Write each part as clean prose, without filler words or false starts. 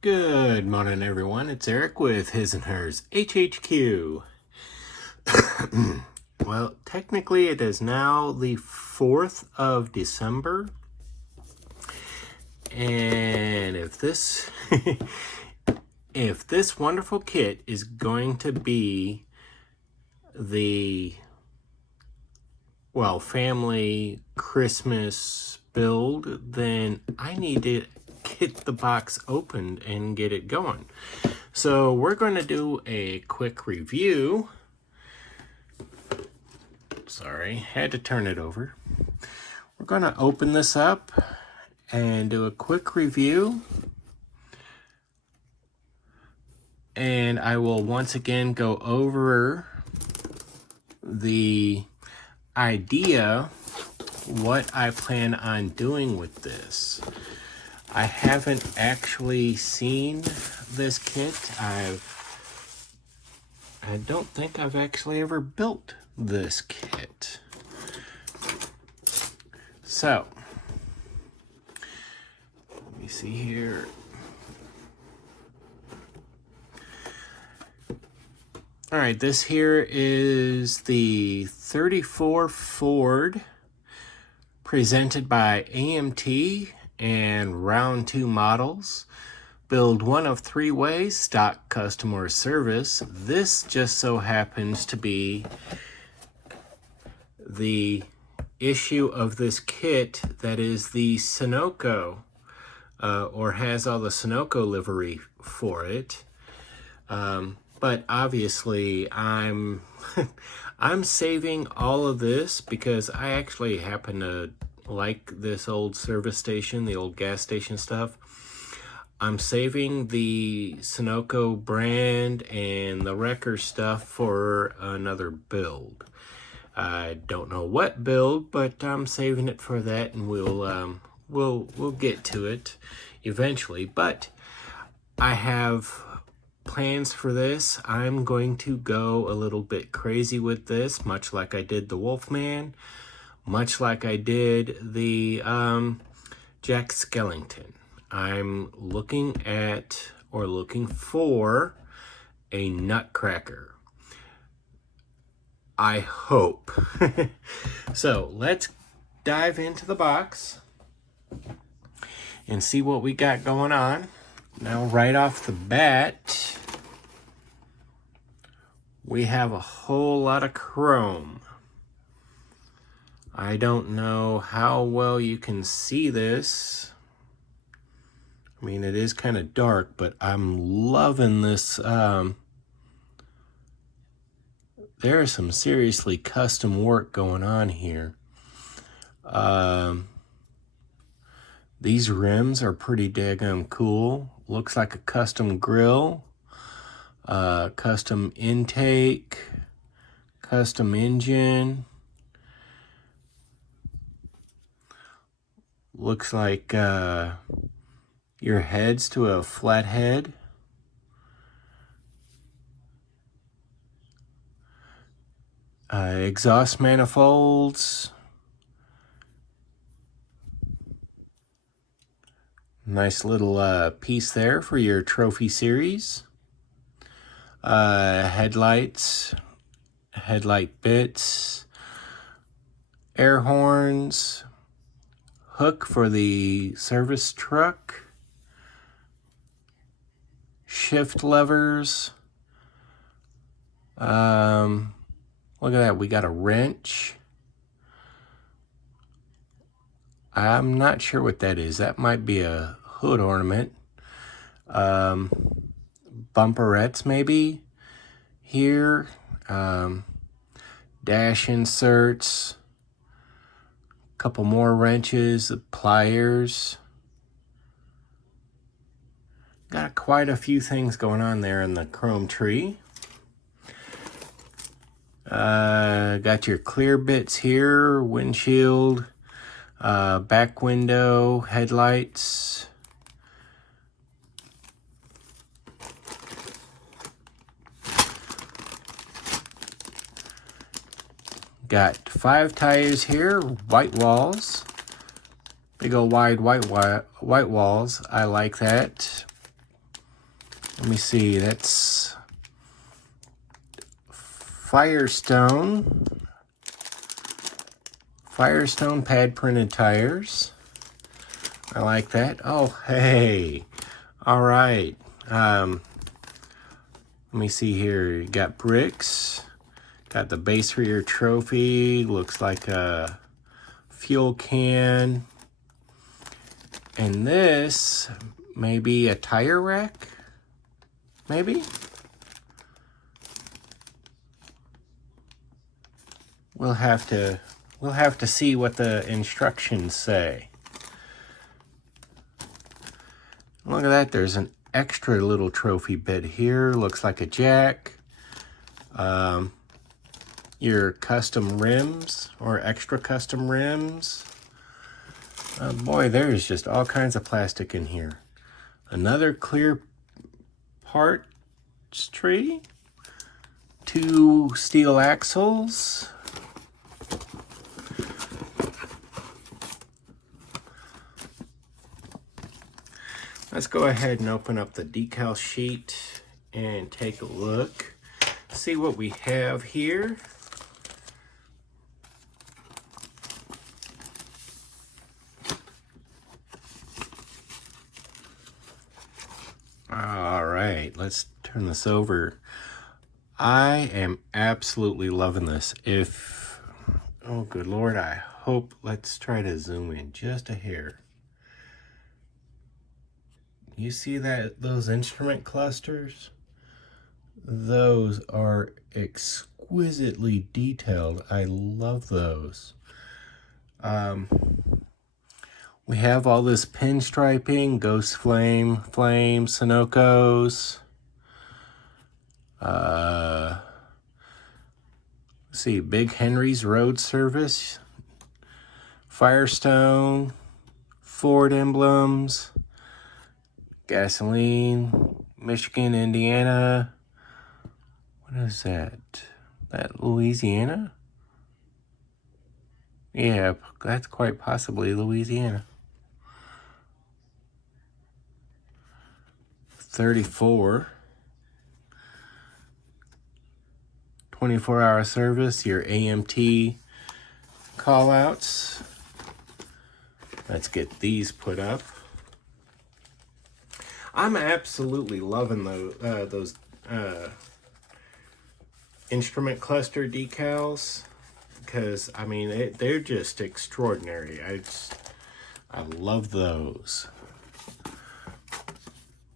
Good morning, everyone. It's Eric with His&Hers HHQ. Well, technically it is now the 4th of December. And if this if this wonderful kit is going to be the family Christmas build, then I need to get the box opened and get it going. So we're going to do a quick review. Sorry, had to turn it over. We're going to open this up and do a quick review. And I will once again go over the idea, what I plan on doing with this. I haven't actually seen this kit. I don't think I've actually ever built this kit. So, let me see here. All right, this here is the 34 Ford presented by AMT and round 2 models. Build one of 3 ways, stock, custom, or service. This just so happens to be the issue of this kit that is the Sunoco, or has all the Sunoco livery for it. But obviously I'm I'm saving all of this because I actually happen to like this old service station, the old gas station stuff. I'm saving the Sunoco brand and the wrecker stuff for another build. I don't know what build, but I'm saving it for that, and we'll get to it eventually. But I have plans for this. I'm going to go a little bit crazy with this, much like I did the Wolfman, much like I did the Jack Skellington. I'm looking for a Nutcracker. I hope. So let's dive into the box and see what we got going on. Now, right off the bat, we have a whole lot of chrome. I don't know how well you can see this. I mean, it is kind of dark, but I'm loving this. There is some seriously custom work going on here. These rims are pretty daggum cool. Looks like a custom grill, custom intake, custom engine. Looks like your head's to a flathead. Exhaust manifolds. Nice little piece there for your trophy series. Headlights, headlight bits, air horns, hook for the service truck, shift levers. Look at that, we got a wrench. I'm not sure what that is. That might be a hood ornament. Bumperettes maybe here. Dash inserts. Couple more wrenches, pliers. Got quite a few things going on there in the chrome tree. Got your clear bits here, windshield, back window, headlights. Got 5 tires here, white walls. Big old wide white walls. I like that. Let me see, that's Firestone pad printed tires. I like that. Oh, hey. All right. Let me see here. You got bricks. Got the base for your trophy. Looks like a fuel can. And this may be a tire rack. Maybe? We'll have to see what the instructions say. Look at that, there's an extra little trophy bit here. Looks like a jack. Your custom rims or extra custom rims. Boy, there's just all kinds of plastic in here. Another clear parts tree. 2 steel axles. Let's go ahead and open up the decal sheet and take a look. See what we have here. All right, let's turn this over. I am absolutely loving this. Oh good Lord, I hope, let's try to zoom in just a hair. You see those instrument clusters? Those are exquisitely detailed. I love those. We have all this pinstriping, Ghost Flame, Sunoco's. Let's see, Big Henry's Road Service, Firestone, Ford emblems, gasoline, Michigan, Indiana. What is that? That Louisiana? Yeah, that's quite possibly Louisiana. 34. 24-hour service, your AMT callouts. Let's get these put up. I'm absolutely loving those instrument cluster decals, because I mean they're just extraordinary. I love those.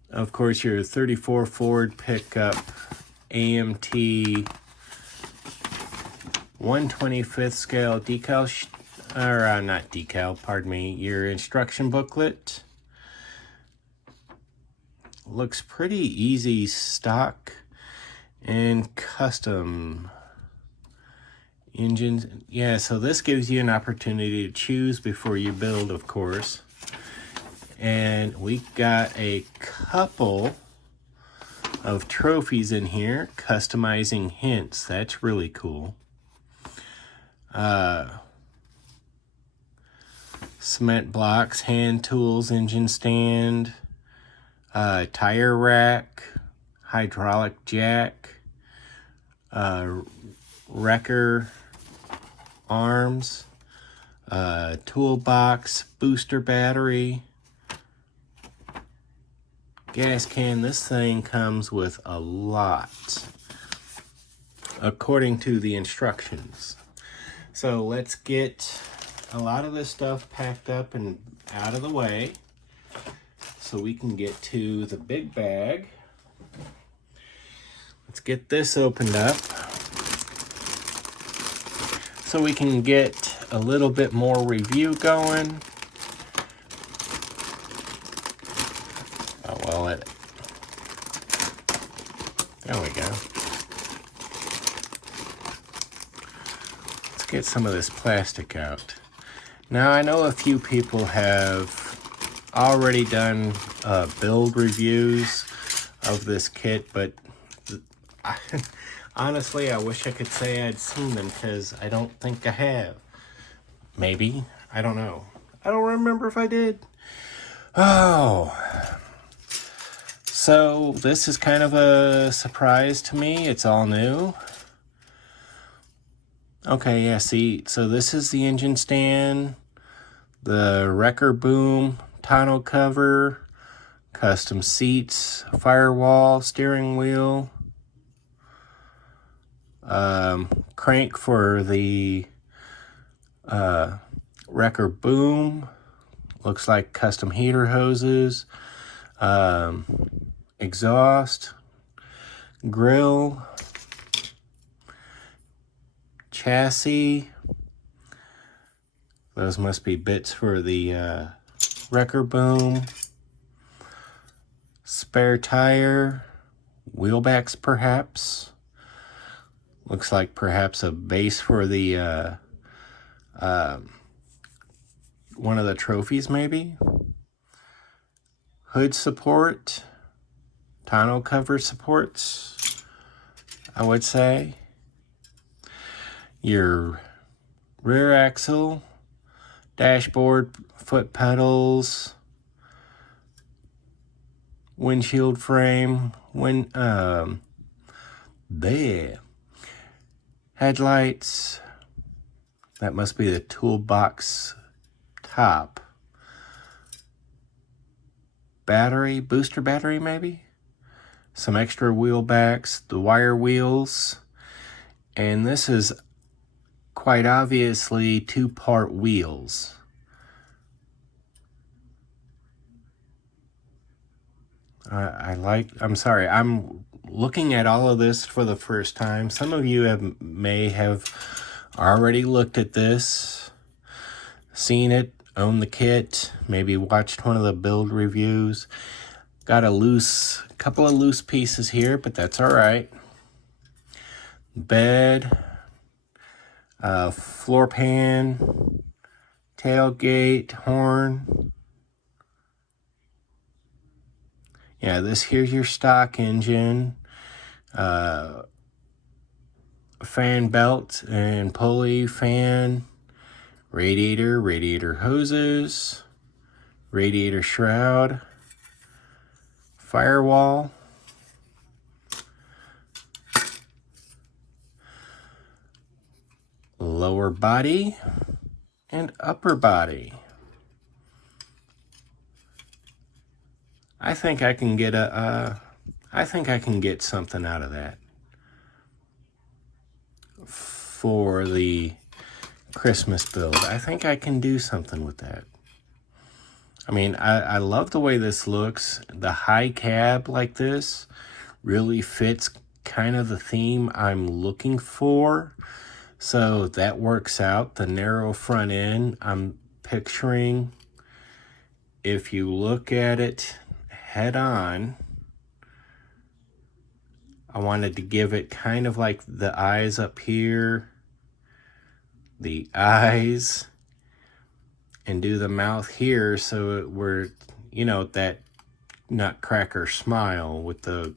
Of course, your 34 Ford pickup AMT 1/25th scale decal, not decal, pardon me, your instruction booklet. Looks pretty easy, stock and custom engines. Yeah, so this gives you an opportunity to choose before you build, of course. And we got a couple of trophies in here, customizing hints. That's really cool. Cement blocks, hand tools, engine stand, tire rack, hydraulic jack, wrecker arms, toolbox, booster battery, gas can. This thing comes with a lot, according to the instructions. So let's get a lot of this stuff packed up and out of the way so we can get to the big bag. Let's get this opened up so we can get a little bit more review going. Oh, well, there we go. Let's get some of this plastic out. Now, I know a few people have already done build reviews of this kit, but honestly, I wish I could say I'd seen them, because I don't think I have. Maybe. I don't know. I don't remember if I did. Oh. So this is kind of a surprise to me. It's all new. Okay, yeah, see, so this is the engine stand, the wrecker boom, tonneau cover, custom seats, firewall, steering wheel, crank for the wrecker boom, looks like custom heater hoses, exhaust, grill, chassis. Those must be bits for the wrecker boom, spare tire, wheelbacks perhaps. Looks like perhaps a base for the one of the trophies maybe. Hood support, tonneau cover supports, I would say. Your rear axle, dashboard, foot pedals, windshield frame, headlights. That must be the toolbox top. Battery, booster battery maybe? Some extra wheel backs, the wire wheels. And this is quite obviously two-part wheels. I'm sorry, I'm looking at all of this for the first time. Some of you may have already looked at this, seen it, owned the kit, maybe watched one of the build reviews. Got a couple of loose pieces here, but that's all right. Bed, floor pan, tailgate, horn. Yeah, here's your stock engine, fan belt and pulley, fan, radiator hoses, radiator shroud, firewall, lower body, and upper body. I think I can get something out of that for the Christmas build. I think I can do something with that. I mean, I love the way this looks. The high cab like this really fits kind of the theme I'm looking for. So that works out. The narrow front end, I'm picturing, if you look at it head on, I wanted to give it kind of like the eyes up here, the eyes, and do the mouth here so we're, you know, that Nutcracker smile with the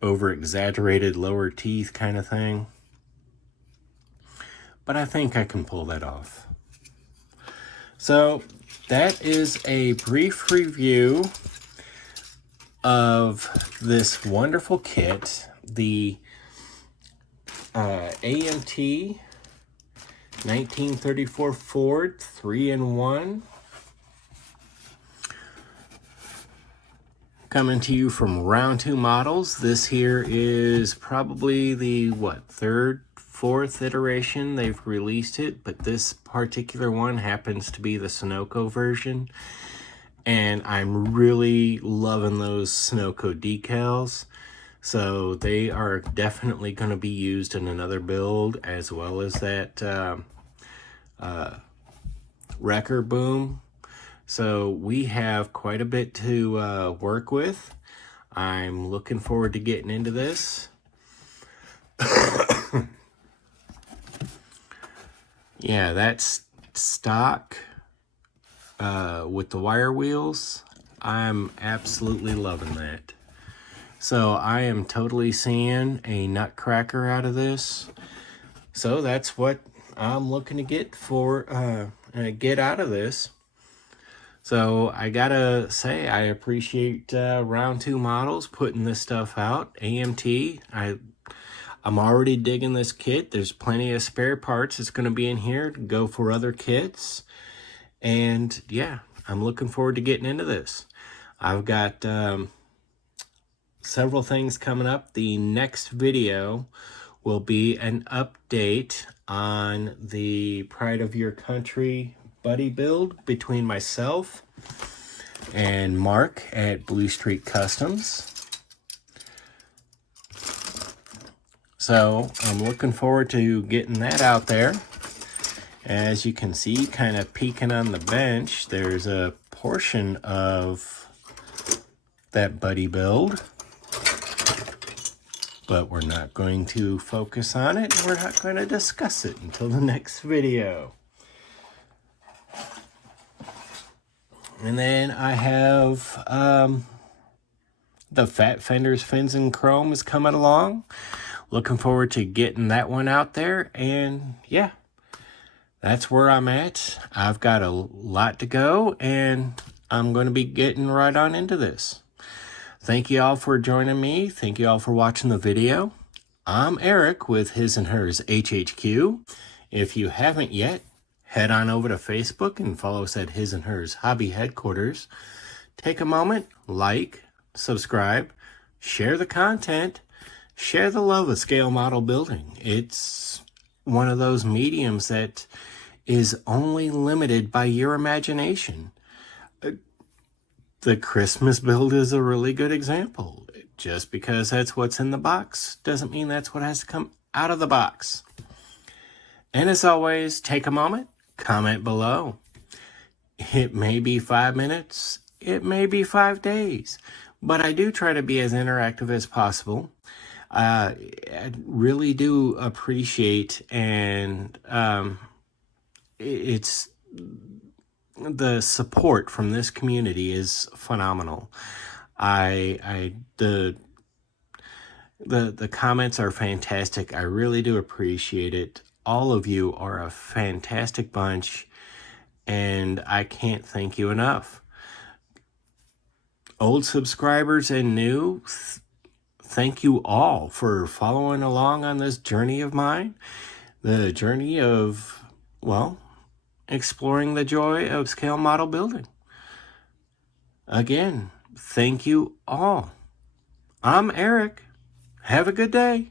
over-exaggerated lower teeth kind of thing. But I think I can pull that off. So that is a brief review of this wonderful kit, the AMT 1934 Ford 3-in-1. Coming to you from Round 2 Models. This here is probably the, fourth iteration they've released it, but this particular one happens to be the Sunoco version. And I'm really loving those Sunoco decals. So they are definitely going to be used in another build, as well as that wrecker boom. So we have quite a bit to work with. I'm looking forward to getting into this. Yeah, that's stock with the wire wheels. I'm absolutely loving that. So I am totally seeing a Nutcracker out of this. So that's what I'm looking to get out of this. So I gotta say, I appreciate Round 2 Models putting this stuff out. AMT, I'm already digging this kit. There's plenty of spare parts that's going to be in here to go for other kits. And yeah, I'm looking forward to getting into this. I've got several things coming up. The next video will be an update on the Pride of Your Country buddy build between myself and Mark at Blue Street Customs. So I'm looking forward to getting that out there. As you can see, kind of peeking on the bench, there's a portion of that buddy build, but we're not going to focus on it. We're not going to discuss it until the next video. And then I have the Fat Fenders Fins and Chrome is coming along. Looking forward to getting that one out there. And yeah, that's where I'm at. I've got a lot to go, and I'm going to be getting right on into this. Thank you all for joining me. Thank you all for watching the video. I'm Eric with His&Hers HHQ. If you haven't yet, head on over to Facebook and follow us at His&Hers Hobby Headquarters. Take a moment, like, subscribe, share the content, share the love of scale model building. It's one of those mediums that is only limited by your imagination. The Christmas build is a really good example. Just because that's what's in the box doesn't mean that's what has to come out of the box. And as always, take a moment, comment below. It may be 5 minutes, it may be 5 days, but I do try to be as interactive as possible. I really do appreciate, and it's the support from this community is phenomenal. The comments are fantastic. I really do appreciate it. All of you are a fantastic bunch, and I can't thank you enough. Old subscribers and new, thank you all for following along on this journey of mine. The journey of, well, exploring the joy of scale model building. Again, thank you all. I'm Eric. Have a good day.